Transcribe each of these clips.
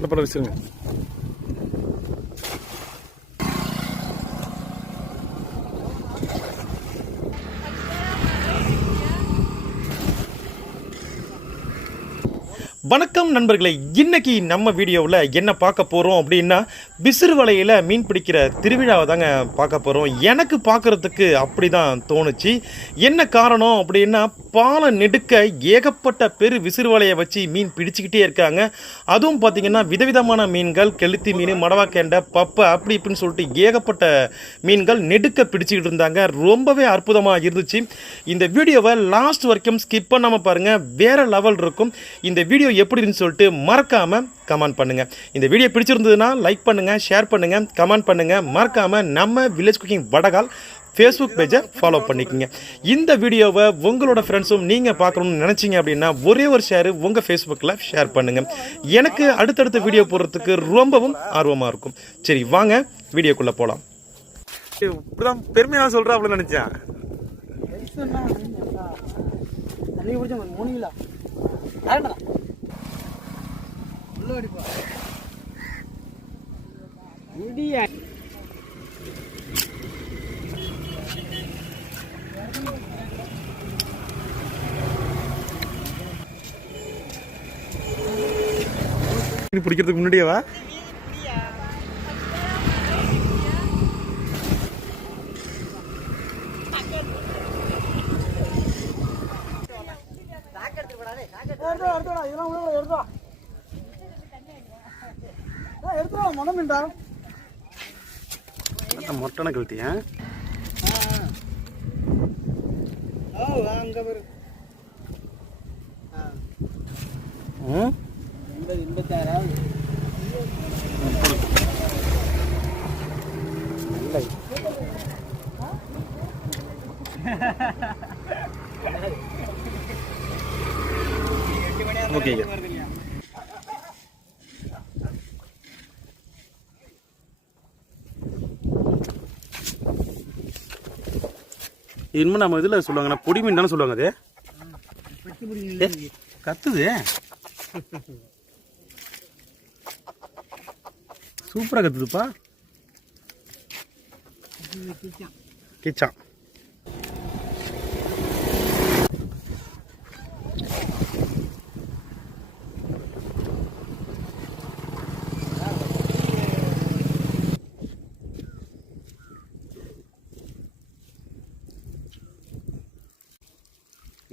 நல்ல படம் வச்சுருங்க வணக்கம் நண்பர்களே இன்னைக்கு நம்ம வீடியோவில் என்ன பார்க்க போகிறோம் அப்படின்னா பிசிறு வலையில் மீன் பிடிக்கிற திருவிழாவை தாங்க பார்க்க போகிறோம் எனக்கு பார்க்குறதுக்கு அப்படி தான் தோணுச்சு. என்ன காரணம் அப்படின்னா பாலம் நெடுக்க ஏகப்பட்ட பெரு விசிறு வலையை வச்சு மீன் பிடிச்சிக்கிட்டே இருக்காங்க. அதுவும் பார்த்திங்கன்னா விதவிதமான மீன்கள் கெளுத்தி மீன் மடவாக்கேண்டை பப்பை அப்படி இப்படின்னு சொல்லிட்டு ஏகப்பட்ட மீன்கள் நெடுக்க பிடிச்சிக்கிட்டு இருந்தாங்க. ரொம்பவே அற்புதமாக இருந்துச்சு. இந்த வீடியோவை லாஸ்ட் வரைக்கும் ஸ்கிப் பண்ணாமல் பாருங்கள் வேறு லெவல் இருக்கும். இந்த வீடியோ எப்படி இருந்துன்னு சொல்லிட்டு மறக்காமல் கமெண்ட் பண்ணுங்கள் இந்த வீடியோ பிடிச்சிருந்ததுன்னா லைக் பண்ணுங்கள் ஷேர் பண்ணுங்கள் கமெண்ட் பண்ணுங்கள் மறக்காமல் நம்ம வில்லேஜ் குக்கிங் வடகால் ஃபேஸ்புக் பேஜை ஃபாலோ பண்ணிக்கோங்க. இந்த வீடியோவை உங்களோட ஃப்ரெண்ட்ஸும் நீங்கள் பார்க்கணும்னு நினச்சிங்க அப்படின்னா ஒரே ஒரு ஷேர் உங்கள் ஃபேஸ்புக்கில் ஷேர் பண்ணுங்கள் எனக்கு அடுத்தடுத்த வீடியோ போடுறதுக்கு ரொம்பவும் ஆர்வமாக இருக்கும். சரி வாங்க வீடியோக்குள்ளே போகலாம் இப்படிதான் பெருமையாக சொல்கிறா அப்படின்னு நினச்சேன். தண்ணி குடிச்ச மூணு கிலோ கரெக்டா முடியா பிடிக்கிறதுக்கு முன்னாடியேவா எடுத்துடா இதெல்லாம் உள்ள மீன்டா மொட்டனை எண்பது எண்பத்தாறாவது. ஓகே இனிமே நம்ம இதில் சொல்லுவாங்க நான் பொடி மீன் தானே சொல்லுவாங்க அது? கத்துது? சூப்பராக கத்துதுப்பா. கிச்சான்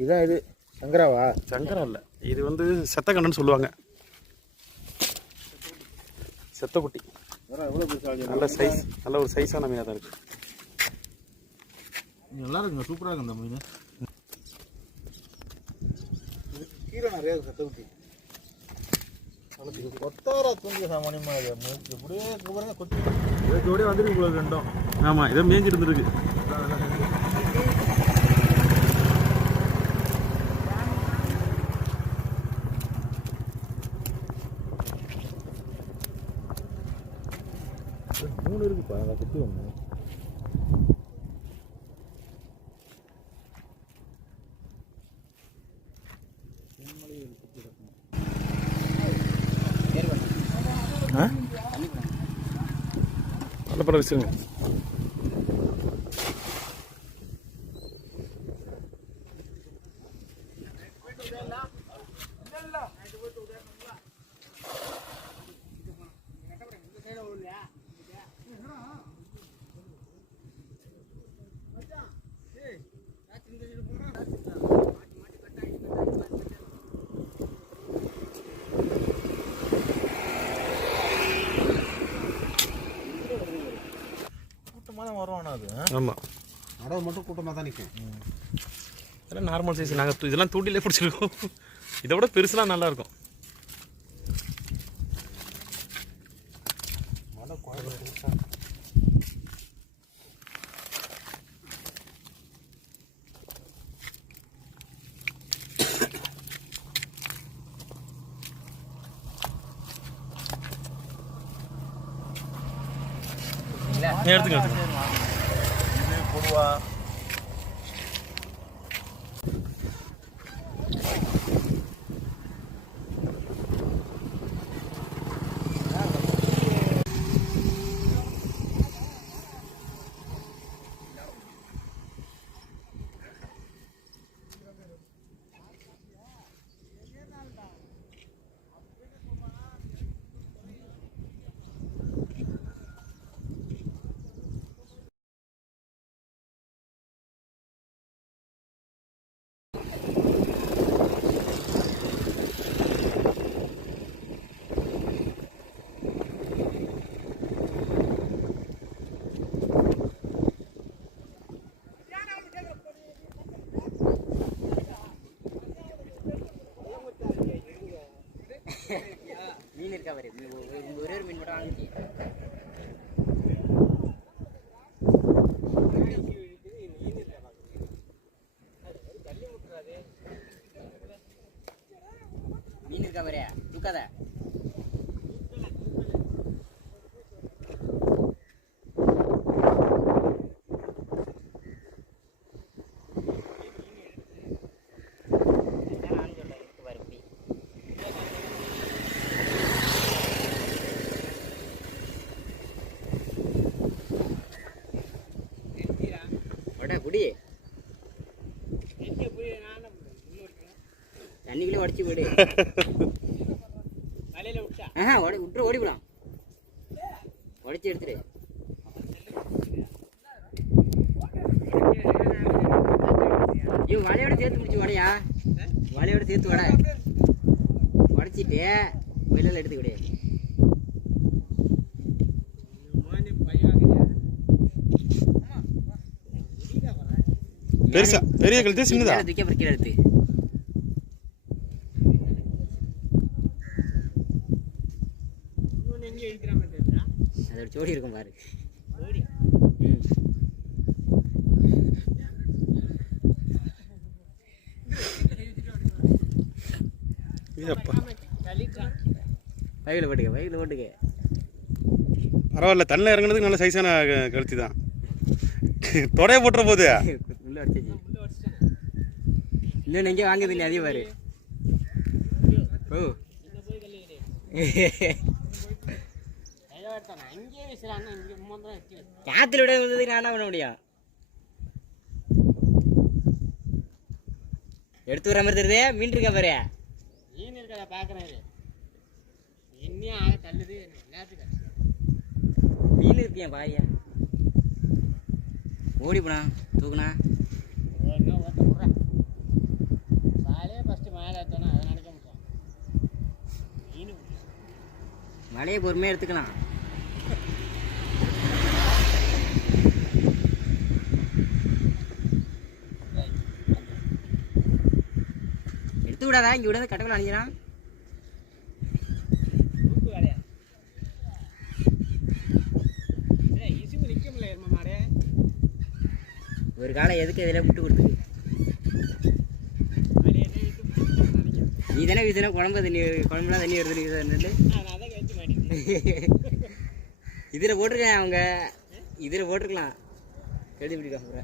இதான் இது? சங்கராவா? சங்கரா இல்லை. இது வந்து செத்தக்கண்ணன்னு சொல்லுவாங்க. செத்தக்குட்டி. நல்ல சைஸ் நல்ல ஒரு சைஸான மீனாக தான் இருக்குது நல்லா இருக்குங்க சூப்பராக இருக்கு இந்த மீன். கீரை நிறைய சத்த குட்டி கொத்தாரா தூங்கி சாமானியமா இது. இப்படியே பாருங்க கொத்தி. இதோடய வந்துருக்கு உங்களுக்கு ரெண்டும். ஆமாம் இதை மேய்ஞ்சிட்டு இருந்துருக்கு. மூணு இருக்குப்பா அதை குத்தி ஒன்று நல்ல படம் வச்சுருங்க. அது. ஆமாம் நடவு மட்டும் கூட்டமாக தான் நிற்கும் இதெல்லாம் நார்மல் சைஸ் நாங்கள் இதெல்லாம் தூண்டிலே பிடிச்சிருக்கோம். இதை விட பெருசுலாம் நல்லா இருக்கும் மழை uh, மீன் இருக்கா பாரு. ஒரே ஒரு மீன் மட்டும் வாங்கிச்சு மீன் இருக்கா பாரு. தூக்காத. உட, தண்ணிக்குள்ளே உடச்சி போடு. ஆஹா ஓடி விட்டுரு ஓடி போலாம். உடச்சி எடுத்துரு ஐயோ வலையோட சேர்த்து முடிச்சு உடையா? வலையோட சேர்த்து உட. உடச்சிட்டு வெளியில் எடுத்து பெருசா பெரிய கழுத்து சின்னதா? தூக்கி அப்புறம் கீழே எடுத்து அதோட ஜோடி இருக்கும் பாரு. பையில போட்டுக்க பையில போட்டுக்க. பரவாயில்ல தண்ணில் இறங்குனதுக்கு நல்ல சைஸான கழுத்தி தான் தொடைய போட்டுற போது. உள்ள அடிச்சாச்சு இன்னும் எங்கேயும் வாங்குது நீ அதே பாரு. ஓ. காத்துல விட வந்ததுக்கு நான் என்ன பண்ண முடியும்? எடுத்து வர மாதிரி தெரியுது மீன் இருக்கா பாரு? மீன் இருக்கா பாக்குறேன் இன்னும் ஆக தள்ளுது மீன் இருக்கியா பாயா? ஓடி போனா தூக்குனா? மழையை பொறுமையாக எடுத்துக்கலாம். எடுத்து விடாதா? இங்கே விடாத கட்டவில் அணிஞ்சிடான். வேலையா? ஒரு காலம் எதுக்கு இதில் விட்டு கொடுத்து நீ தானே வீசினா? குழம்பு தண்ணி குழம்புலாம் தண்ணி வருது நீ நான் அதை கழிச்சு மாட்டேன் இதில் போட்டிருக்கேன் அவங்க. இதில் போட்டிருக்கலாம். எழுதி பிடிக்க